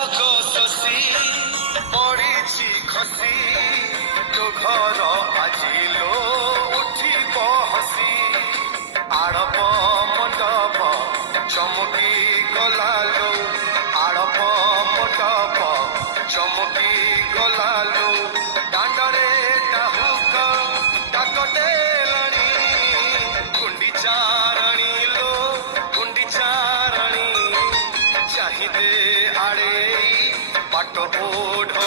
ଶଶୀ ପଡ଼ିଛି ଖସି ତୋ ଘର ଆଜିଲୋ ଉଠିବ ହସି ଆଡ଼ପ ମଣ୍ଡପ ଚମକି ଗଲାଲୋ ଆଡ଼ପ ମଣ୍ଡପ ଚମକି ଗଲାଲୋ ଦାଣ୍ଡରେ ଡାହୁକ ଡାକଦେଲାଣି ଗୁଣ୍ଡିଚାରାଣୀ ଲୋ ଗୁଣ୍ଡିଚାରାଣୀ ଚାହିଦେ ଆଡ଼େ ପାଟ ଓଢ଼